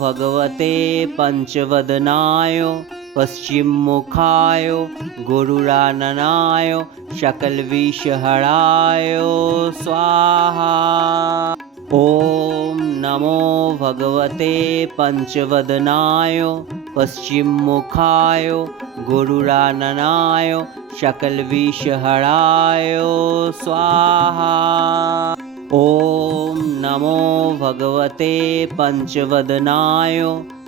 भगवते पंचवदनाय पश्चिममुखाय गुरुराननाय सकलविषहराय स्वाहा। ॐ नमो भगवते पंचवदनाय पश्चिममुखाय गुरुराननाय सकलविषहराय स्वाहा। ॐ नमो भगवते पंचवदनाय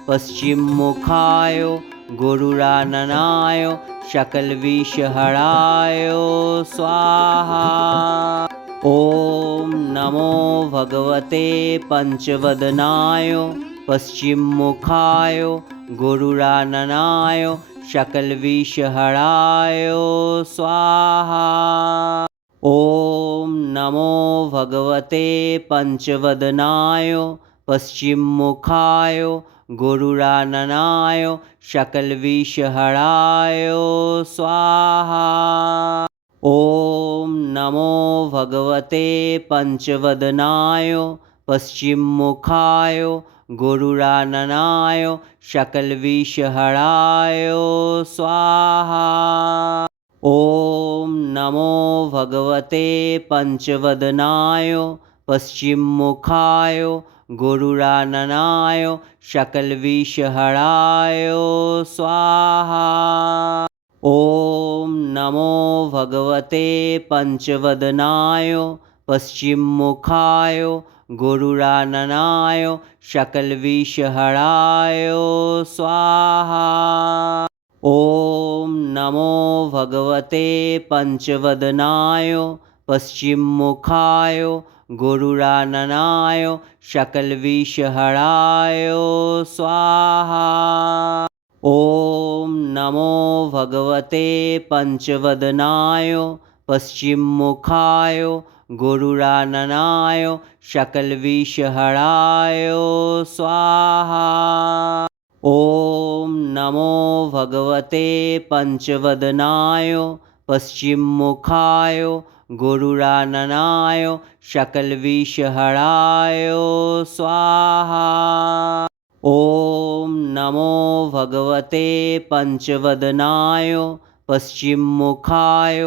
पश्चिममुखाय गुरुराननाय सकलविषहराय स्वाहा। ॐ नमो भगवते पंचवदनाय पश्चिममुखाय गुरुराननाय सकलविषहराय स्वाहा। ॐ नमो भगवते पंचवदनाय पश्चिममुखाय गुरुराननाय सकलविषहराय स्वाहा। ॐ नमो भगवते पंचवदनाय पश्चिममुखाय गुरुराननाय सकलविषहराय स्वाहा। ॐ नमो भगवते पंचवदनाय पश्चिममुखाय गुरुराननाय सकलविषहराय स्वाहा। ॐ नमो भगवते पंचवदनाय पश्चिममुखाय गुरुराननाय सकलविषहराय स्वाहा। ॐ नमो भगवते पंचवदनाय पश्चिममुखाय गुरुराननाय सकलविषहराय स्वाहा। ॐ नमो भगवते पंचवदनाय पश्चिममुखाय गुरुराननाय सकलविषहराय स्वाहा। ॐ नमो भगवते पंचवदनाय पश्चिममुखाय गुरुराननाय सकलविषहराय स्वाहा। ॐ नमो भगवते पंचवदनाय पश्चिममुखाय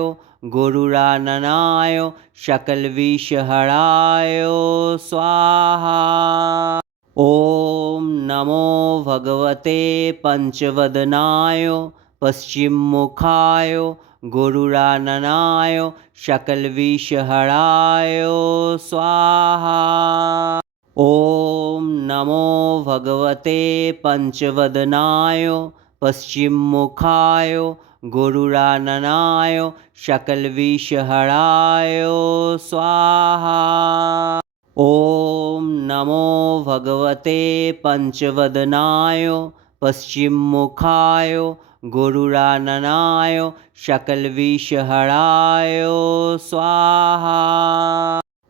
गुरुराननाय सकलविषहराय स्वाहा। ॐ नमो भगवते पंचवदनाय पश्चिममुखाय गुरुराननाय सकलविषहराय स्वाहा। ॐ नमो भगवते पंचवदनाय पश्चिममुखाय गुरुराननाय सकलविषहराय स्वाहा। ॐ नमो भगवते पंचवदनाय पश्चिममुखाय गुरुराननाय सकलविषहराय स्वाहा।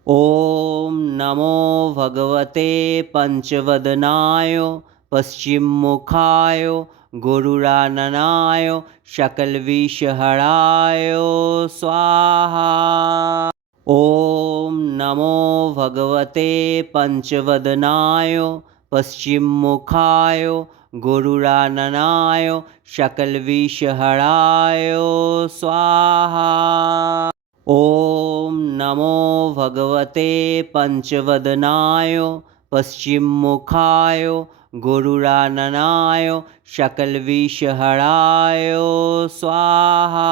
ॐ नमो भगवते पंचवदनाय पश्चिममुखाय गुरुराननाय सकलविषहराय स्वाहा। ॐ नमो भगवते पंचवदनाय पश्चिममुखाय गुरुराननाय सकलविषहराय स्वाहा। ॐ नमो भगवते पंचवदनाय पश्चिममुखाय गुरुराननाय सकलविषहराय स्वाहा।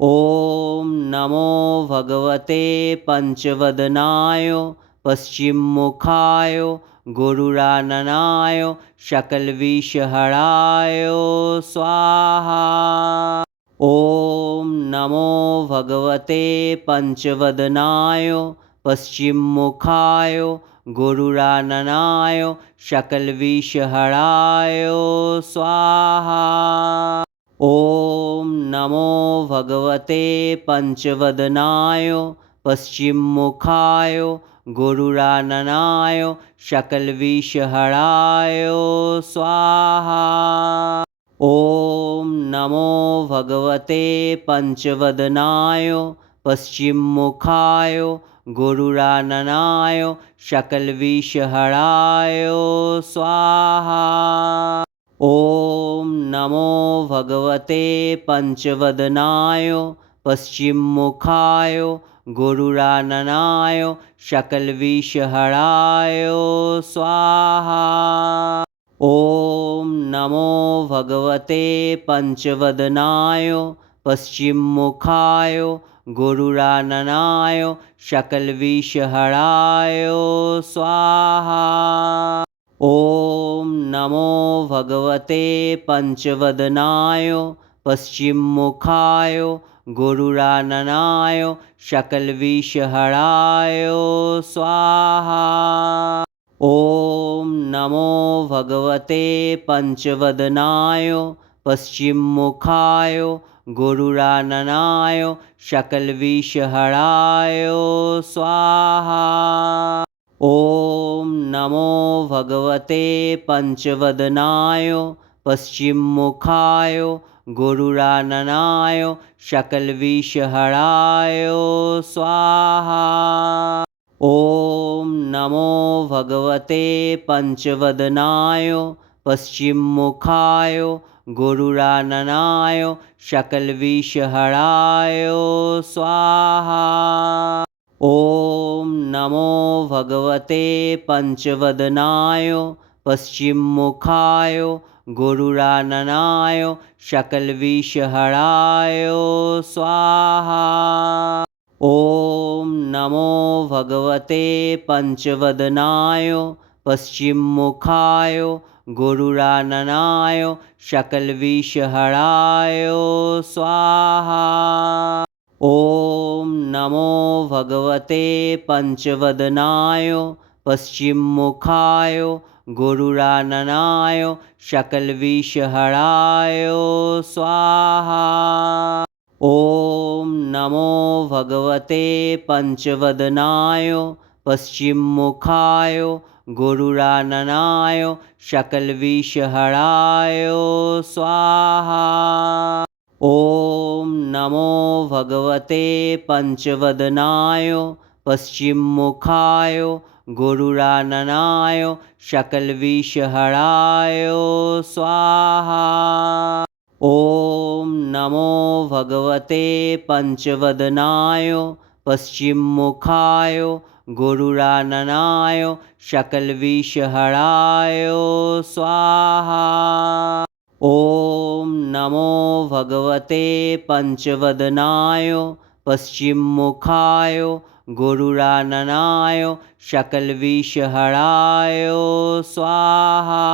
ॐ नमो भगवते पंचवदनाय पश्चिममुखाय गुरुराननाय सकलविषहराय स्वाहा। ॐ नमो भगवते पंचवदनाय पश्चिममुखाय गुरुराननाय सकलविषहराय स्वाहा। ॐ नमो भगवते पंचवदनाय पश्चिममुखाय गुरुराननाय सकलविषहराय स्वाहा। ॐ नमो भगवते पंचवदनाय पश्चिममुखाय गुरुराननाय सकलविषहराय स्वाहा। ॐ नमो भगवते पञ्चवदनाय पश्चिममुखाय गुरुराननाय सकलविषहराय स्वाहा। ॐ नमो भगवते पञ्चवदनाय पश्चिममुखाय गुरुराननाय सकलविषहराय स्वाहा। ॐ नमो भगवते पञ्चवदनाय पश्चिममुखाय गुरुराननाय सकलविषहराय स्वाहा। ॐ नमो भगवते पञ्चवदनाय पश्चिममुखाय गुरुराननाय सकलविषहराय स्वाहा। ॐ नमो भगवते पञ्चवदनाय पश्चिममुखाय गुरुराननाय सकलविषहराय स्वाहा। ॐ नमो भगवते पञ्चवदनाय पश्चिममुखाय गुरुराननाय सकलविषहराय स्वाहा। ॐ नमो भगवते पञ्चवदनाय पश्चिममुखाय गुरुराननाय सकलविषहराय स्वाहा। ॐ नमो भगवते पञ्चवदनाय पश्चिममुखाय गुरुराननाय सकलविषहराय स्वाहा। ॐ नमो भगवते पञ्चवदनाय पश्चिममुखाय गुरुराननाय सकलविषहराय स्वाहा। ॐ नमो भगवते पञ्चवदनाय पश्चिममुखाय गुरुराननाय सकलविषहराय स्वाहा। ॐ नमो भगवते पञ्चवदनाय पश्चिममुखाय गुरुराननाय सकलविषहराय स्वाहा। ॐ नमो भगवते पञ्चवदनाय पश्चिममुखाय गुरुराननाय सकलविषहराय स्वाहा। ॐ नमो भगवते पञ्चवदनाय पश्चिममुखाय गुरुराननाय सकलविषहराय स्वाहा।